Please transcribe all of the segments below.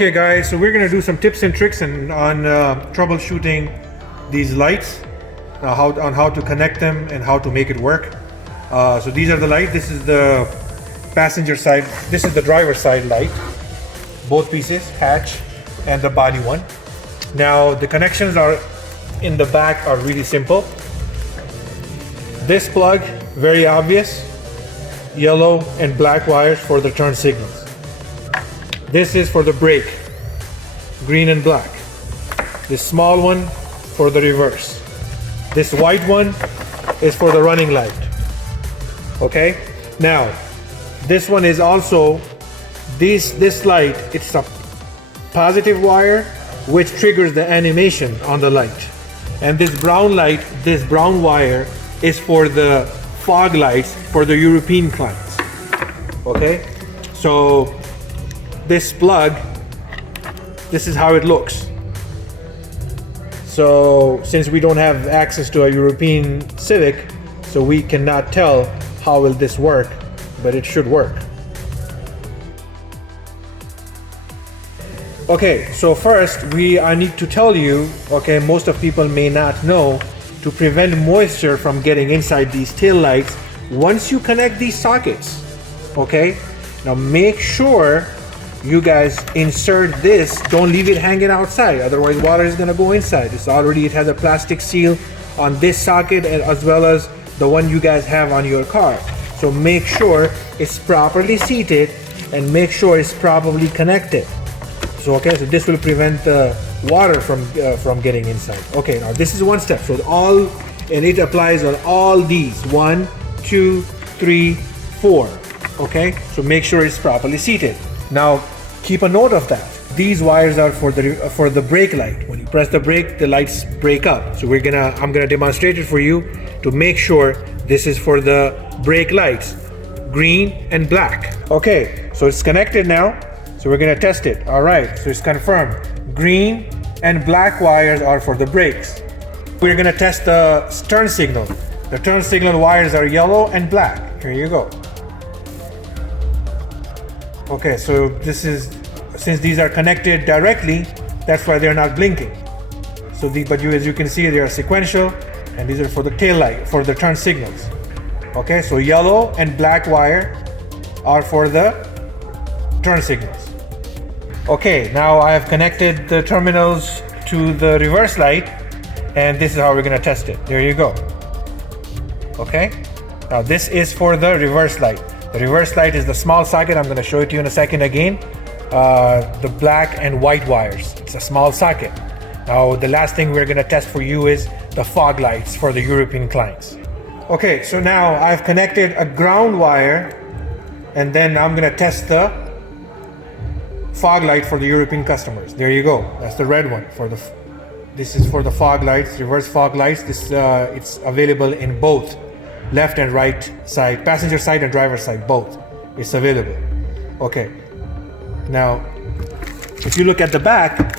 Okay guys, so we're gonna do some tips and tricks on troubleshooting these lights, on how to connect them and how to make it work. So these are the lights. This is the passenger side, this is the driver side light, both pieces, hatch and the body one. Now the connections are in the back are really simple. This plug, very obvious, yellow and black wires for the turn signals. This is for the brake, green and black. This small one for the reverse. This white one is for the running light. Okay, now this one is also this light, it's a positive wire which triggers the animation on the light, and this brown light, this brown wire is for the fog lights for the European clients. Okay, so this plug, this is how it looks. So since we don't have access to a European Civic, so we cannot tell how will this work, but it should work. Okay, so first I need to tell you, okay, most of people may not know, to prevent moisture from getting inside these tail lights, once you connect these sockets, okay, now make sure you guys insert this, don't leave it hanging outside, otherwise water is going to go inside. It has a plastic seal on this socket, and as well as the one you guys have on your car. So make sure it's properly seated and make sure it's properly connected. So okay, so this will prevent the water from getting inside. Okay, now this is one step. So and it applies on all these 1, 2, 3, 4. Okay, so make sure it's properly seated. Now keep a note of that. These wires are for the brake light. When you press the brake, the lights break up. So I'm gonna demonstrate it for you to make sure this is for the brake lights, green and black. Okay, so it's connected now. So we're gonna test it. All right, so it's confirmed. Green and black wires are for the brakes. We're gonna test the turn signal. The turn signal wires are yellow and black. Here you go. Okay, so since these are connected directly, that's why they're not blinking. So as you can see, they are sequential, and these are for the tail light, for the turn signals. Okay, so yellow and black wire are for the turn signals. Okay, now I have connected the terminals to the reverse light, and this is how we're gonna test it. There you go. Okay, now this is for the reverse light. The reverse light is the small socket. I'm going to show it to you in a second again. The black and white wires. It's a small socket. Now the last thing we're going to test for you is the fog lights for the European clients. Okay, so now I've connected a ground wire, and then I'm going to test the fog light for the European customers. There you go. That's the red one. This is for the fog lights, reverse fog lights. It's available in both left and right side, passenger side and driver side, both. It's available. Okay. Now, if you look at the back,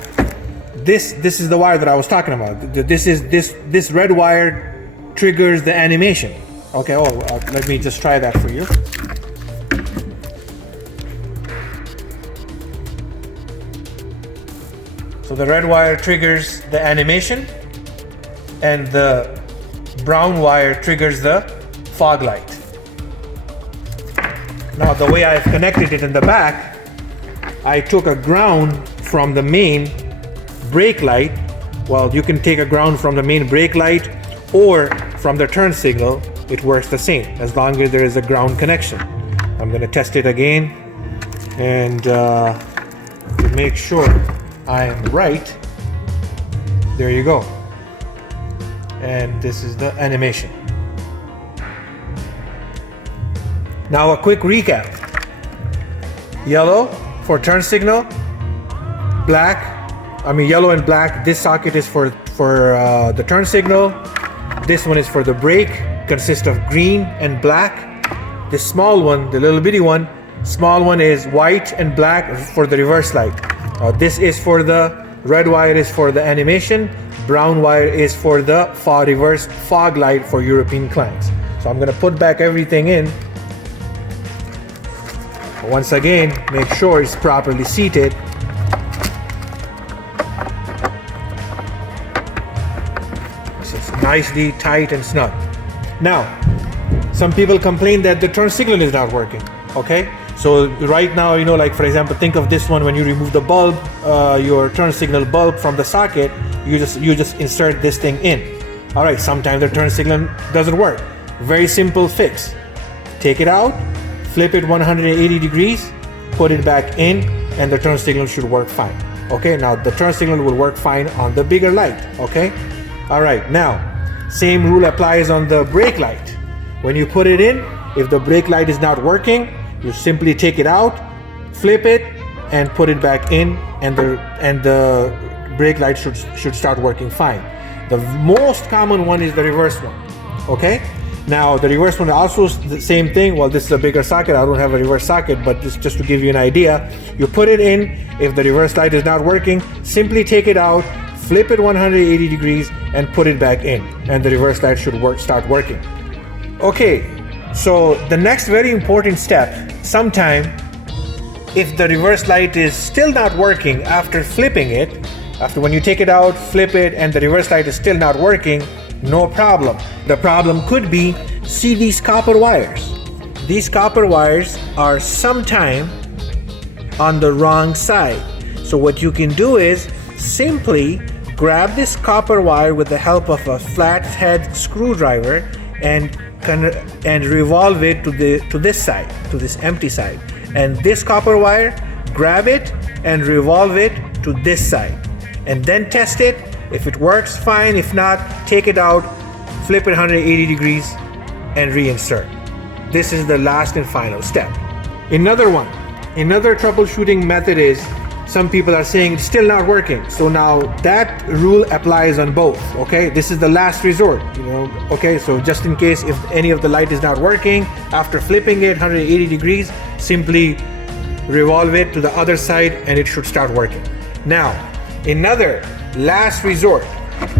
this is the wire that I was talking about. This red wire triggers the animation. Okay. Let me just try that for you. So the red wire triggers the animation, and the brown wire triggers the fog light. Now the way I've connected it in the back, I took a ground from the main brake light. Well, you can take a ground from the main brake light or from the turn signal. It works the same as long as there is a ground connection. I'm going to test it again, and to make sure I'm right, there you go. And this is the animation. Now a quick recap. Yellow for turn signal, yellow and black. This socket is for the turn signal. This one is for the brake, consists of green and black. This small one, the little bitty one, small one is white and black for the reverse light. This is for the red wire is for the animation, brown wire is for the reverse fog light for European clients. So I'm gonna put back everything in. Once again, make sure it's properly seated. places, nicely tight and snug. Now, some people complain that the turn signal is not working. Okay, so right now, you know, like for example, think of this one. When you remove the bulb, your turn signal bulb from the socket, you just insert this thing in. All right, sometimes the turn signal doesn't work. Very simple fix. Take it out, flip it 180 degrees, put it back in, and the turn signal should work fine. Okay, now the turn signal will work fine on the bigger light. Okay, all right, now same rule applies on the brake light. When you put it in, if the brake light is not working, you simply take it out, flip it, and put it back in, and the brake light should start working fine. The most common one is the reverse one. Okay, now the reverse one also is the same thing. Well, this is a bigger socket. I don't have a reverse socket, but this just to give you an idea. You put it in. If the reverse light is not working, simply take it out, flip it 180 degrees, and put it back in, and the reverse light should start working. Okay, so the next very important step, sometime if the reverse light is still not working after flipping it, after when you take it out, flip it, and the reverse light is still not working, no problem. The problem could be, see these copper wires. These copper wires are sometime on the wrong side. So what you can do is simply grab this copper wire with the help of a flathead screwdriver and revolve it to this side, to this empty side. And this copper wire, grab it and revolve it to this side. And then test it. If it works, fine. If not, take it out, flip it 180 degrees, and reinsert. This is the last and final step. Another troubleshooting method is, some people are saying it's still not working. So now that rule applies on both. Okay, this is the last resort, you know. Okay, so just in case if any of the light is not working, after flipping it 180 degrees, simply revolve it to the other side and it should start working. Now, another last resort,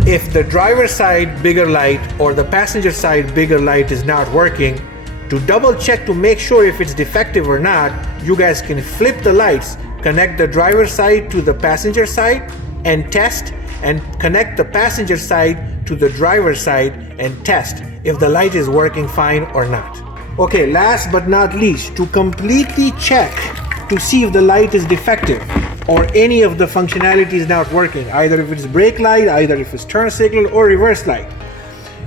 if the driver's side bigger light or the passenger side bigger light is not working, to double check to make sure if it's defective or not, you guys can flip the lights, connect the driver's side to the passenger side and test, and connect the passenger side to the driver's side and test if the light is working fine or not. Okay, last but not least, to completely check to see if the light is defective or any of the functionality is not working, either if it's brake light, either if it's turn signal or reverse light,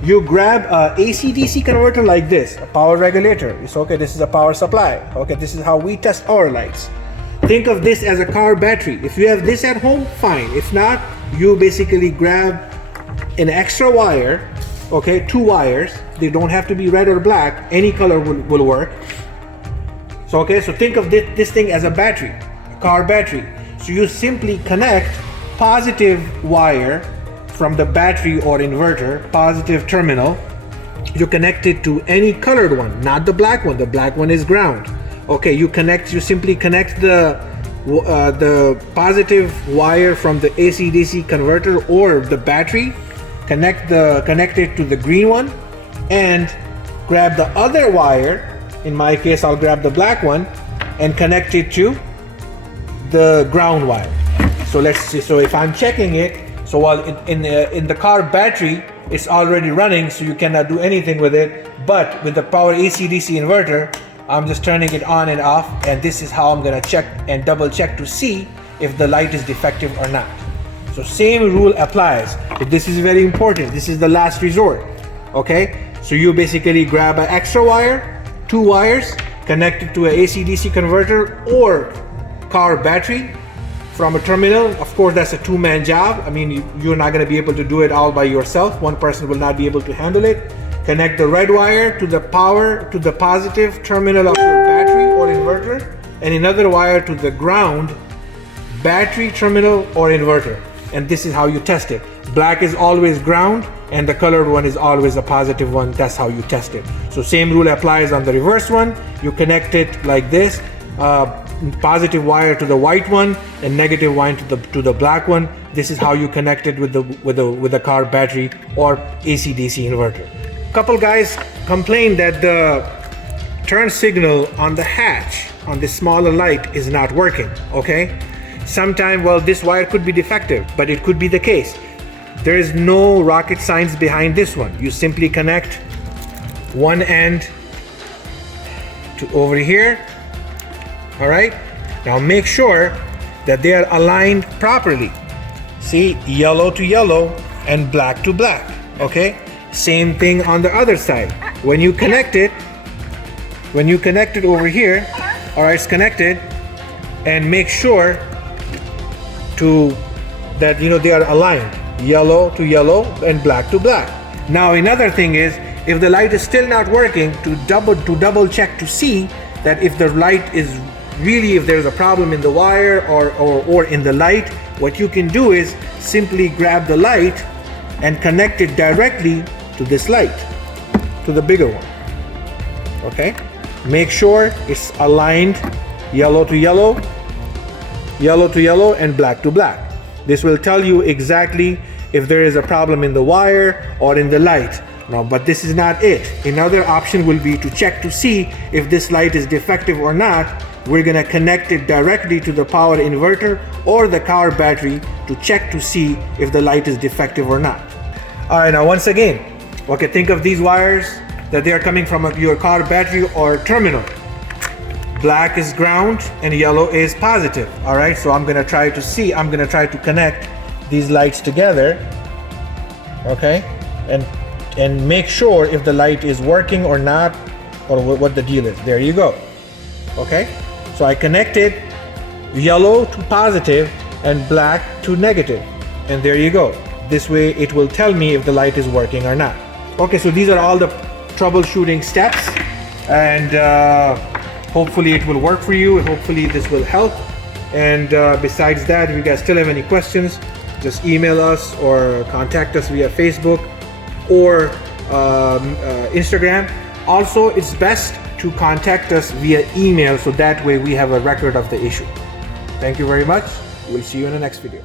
you grab a AC/DC converter like this, a power regulator. It's okay, this is a power supply. Okay, this is how we test our lights. Think of this as a car battery. If you have this at home, fine. If not, you basically grab an extra wire, okay, 2 wires. They don't have to be red or black. Any color will work. So, okay, so think of this thing as a battery, a car battery. So you simply connect positive wire from the battery or inverter, positive terminal. You connect it to any colored one, not the black one. The black one is ground. Okay, you simply connect the positive wire from the AC/DC converter or the battery, connect it to the green one, and grab the other wire. In my case, I'll grab the black one and connect it to the ground wire. So let's see. So if I'm checking it, so while in the car battery, it's already running, so you cannot do anything with it. But with the power AC/DC inverter, I'm just turning it on and off, and this is how I'm gonna check and double check to see if the light is defective or not. So same rule applies. But this is very important. This is the last resort. Okay, so you basically grab an extra wire, 2 wires, connect it to an AC/DC converter or car battery from a terminal. Of course, that's a 2-man job. I mean, you're not gonna be able to do it all by yourself. One person will not be able to handle it. Connect the red wire to the positive terminal of your battery or inverter, and another wire to the ground battery terminal or inverter. And this is how you test it. Black is always ground, and the colored one is always a positive one. That's how you test it. So same rule applies on the reverse one. You connect it like this, positive wire to the white one and negative wire to the black one. This is how you connect it with the car battery or AC/DC inverter. Couple guys complained that the turn signal on the hatch on the smaller light is not working. Okay, sometime, well, this wire could be defective, but it could be the case. There is no rocket science behind this one. You simply connect one end to over here. All right, now make sure that they are aligned properly. See, yellow to yellow and black to black. Okay, same thing on the other side. When you connect it over here, all right, it's connected, and make sure that they are aligned, yellow to yellow and black to black. Now another thing is, if the light is still not working, to double check to see that if the light is really, if there's a problem in the wire or in the light, what you can do is simply grab the light and connect it directly to this light, to the bigger one. Okay, make sure it's aligned yellow to yellow, yellow to yellow and black to black. This will tell you exactly if there is a problem in the wire or in the light. No, but this is not it. Another option will be to check to see if this light is defective or not. We're gonna connect it directly to the power inverter or the car battery to check to see if the light is defective or not. All right, now once again, okay, think of these wires that they are coming from your car battery or terminal. Black is ground and yellow is positive. All right, so I'm gonna try to connect these lights together, okay, and make sure if the light is working or not, or what the deal is. There you go. Okay, so I connected yellow to positive and black to negative, and there you go. This way it will tell me if the light is working or not. Okay, so these are all the troubleshooting steps, and hopefully it will work for you, and hopefully this will help. And besides that, if you guys still have any questions, just email us or contact us via Facebook or Instagram. Also, it's best to contact us via email, so that way we have a record of the issue. Thank you very much. We'll see you in the next video.